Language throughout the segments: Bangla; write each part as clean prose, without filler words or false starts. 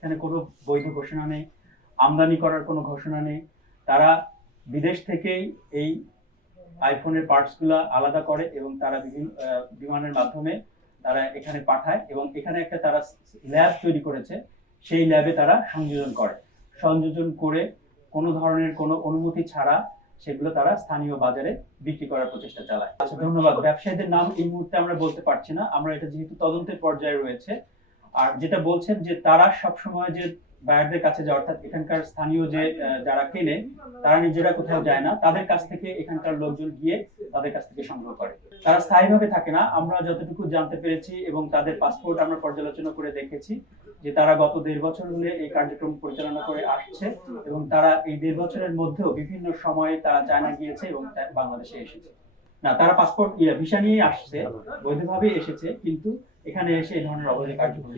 এখানে কোনো বৈধ ঘোষণা নেই, আমদানি করার কোনো ঘোষণা নেই। তারা বিদেশ থেকেই এই আইফোনের পার্টসগুলো আলাদা করে এবং তারা বিভিন্ন বিমানের মাধ্যমে তারা এখানে পাঠায় এবং এখানে একটা তারা ল্যাব তৈরি করেছে। সেই ল্যাবে তারা সংযোজন করে কোনো ধরনের কোনো অনুমতি ছাড়া সেগুলো তারা স্থানীয় বাজারে বিক্রি করার প্রচেষ্টা চালায়। আচ্ছা, ধন্যবাদ। ব্যবসায়ীদের নাম এই মুহূর্তে আমরা বলতে পারছি না, আমরা এটা যেহেতু তদন্তের পর্যায়ে রয়েছে। আর যেটা বলছেন যে তারা সবসময় যে বায়ারদের কাছে যায়, অর্থাৎ এখানকার স্থানীয় যে যারা কেনে তারা নিজেরা কোথাও যায় না, তাদের কাছ থেকে এখানকার লোকজন গিয়ে তাদের কাছ থেকে সংগ্রহ করে। তারা স্থায়ীভাবে থাকে না, আমরা যতটুকু জানতে পেরেছি এবং তাদের পাসপোর্ট আমরা পর্যালোচনা করে দেখেছি যে তারা গত 1.5 বছর ধরে এই কার্যক্রম পরিচালনা করে আসছে এবং তারা এই 1.5 বছরের মধ্যেও বিভিন্ন সময়ে তারা চায়না গিয়েছে এবং বাংলাদেশে এসেছে। না, তারা পাসপোর্ট ভিসা নিয়ে আসছে, বৈধভাবে এসেছে, কিন্তু এখানে এসে এই ধরনের অবৈধ কার্যক্রম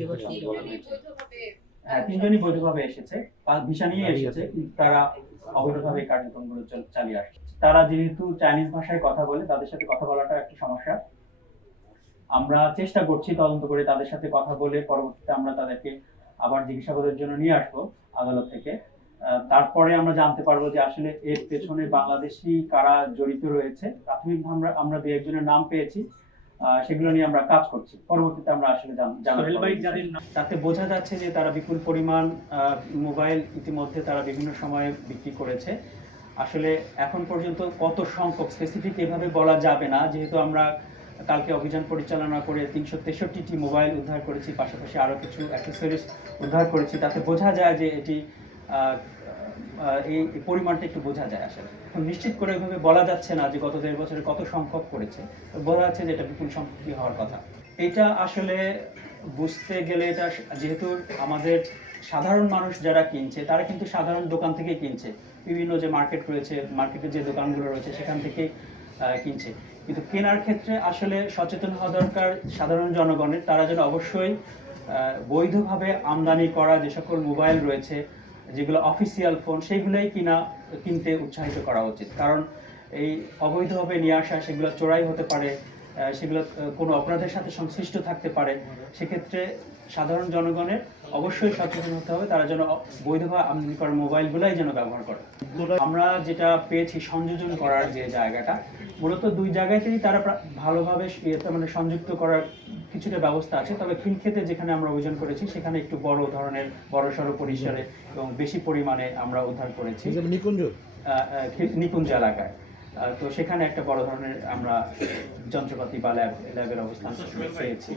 হ্যাঁ, 3 জনই বৈধভাবে এসেছে, ভিসা নিয়ে এসেছে, কিন্তু তারা অবৈধভাবে কার্যক্রমগুলো চালিয়ে আসছে। তারা যেহেতু চাইনিজ ভাষায় কথা বলে, তাদের সাথে কথা বলাটা একটা সমস্যা। আমরা চেষ্টা করছি তদন্ত করে তাদের সাথে কথা বলে পরবর্তীতে আমরা তাদেরকে আবার জিজ্ঞাসাবাদের জন্য নিয়ে আসবো আদালত থেকে। তারপরে আমরা জানতে পারবো যে আসলে এর পেছনে বাংলাদেশি কারা জড়িত রয়েছে। প্রাথমিকভাবে আমরা 2-1 জনের নাম পেয়েছি, সেগুলো নিয়ে আমরা কাজ করছি। পরবর্তীতে আমরা আসলে তাতে বোঝা যাচ্ছে যে তারা বিপুল পরিমাণ মোবাইল ইতিমধ্যে তারা বিভিন্ন সময়ে বিক্রি করেছে। আসলে এখন পর্যন্ত কত সংখ্যক স্পেসিফিক এভাবে বলা যাবে না, যেহেতু আমরা কালকে অভিযান পরিচালনা করে 363টি মোবাইল উদ্ধার করেছি, পাশাপাশি আরো কিছু অ্যাক্সেসরিজ উদ্ধার করেছি। তাতে বোঝা যায় যে এটি এই পরিমাণটা একটু বোঝা যায়। আসলে এখন নিশ্চিত করে এভাবে বলা যাচ্ছে না যে গত 1.5 বছরে কত সংখ্যক করেছে, বলা যাচ্ছে যে এটা বিপুল সংখ্যকই হওয়ার কথা। এটা আসলে বুঝতে গেলে এটা যেহেতু আমাদের সাধারণ মানুষ যারা কিনছে তারা কিন্তু সাধারণ দোকান থেকে কিনছে, বিভিন্ন যে মার্কেট রয়েছে, মার্কেটে যে দোকানগুলো রয়েছে সেখান থেকে কিনছে, কিন্তু কেনার ক্ষেত্রে আসলে সচেতন হওয়া দরকার সাধারণ জনগণের। তারা যেন অবশ্যই বৈধভাবে আমদানি করা যে সকল মোবাইল রয়েছে, যেগুলো অফিসিয়াল ফোন, সেইগুলোই কিনতে উৎসাহিত করা উচিত। কারণ এই অবৈধভাবে নিয়ে আসা সেগুলো চোরাই হতে পারে, সেগুলো কোনো অপরাধের সাথে সংশ্লিষ্ট থাকতে পারে। সেক্ষেত্রে সাধারণ জনগণের অবশ্যই সচেতন হতে হবে, তারা যেন বৈধভাবে আমদানি করা মোবাইলগুলাই যেন ব্যবহার করে। আমরা যেটা পেয়েছি সংযোজন করার যে জায়গাটা, মূলত 2 জায়গাতেই তারা ভালোভাবে মানে সংযুক্ত করার কিছুটা ব্যবস্থা আছে। তবে খিলক্ষেতে যেখানে আমরা অভিযান করেছি সেখানে একটু বড় ধরনের বড়সড় পরিসরে এবং বেশি পরিমাণে আমরা উদ্ধার করেছি নিকুঞ্জ এলাকায়। তো সেখানে একটা বড় ধরনের আমরা যন্ত্রপাতি বা ল্যাবের অবস্থান পেয়েছি।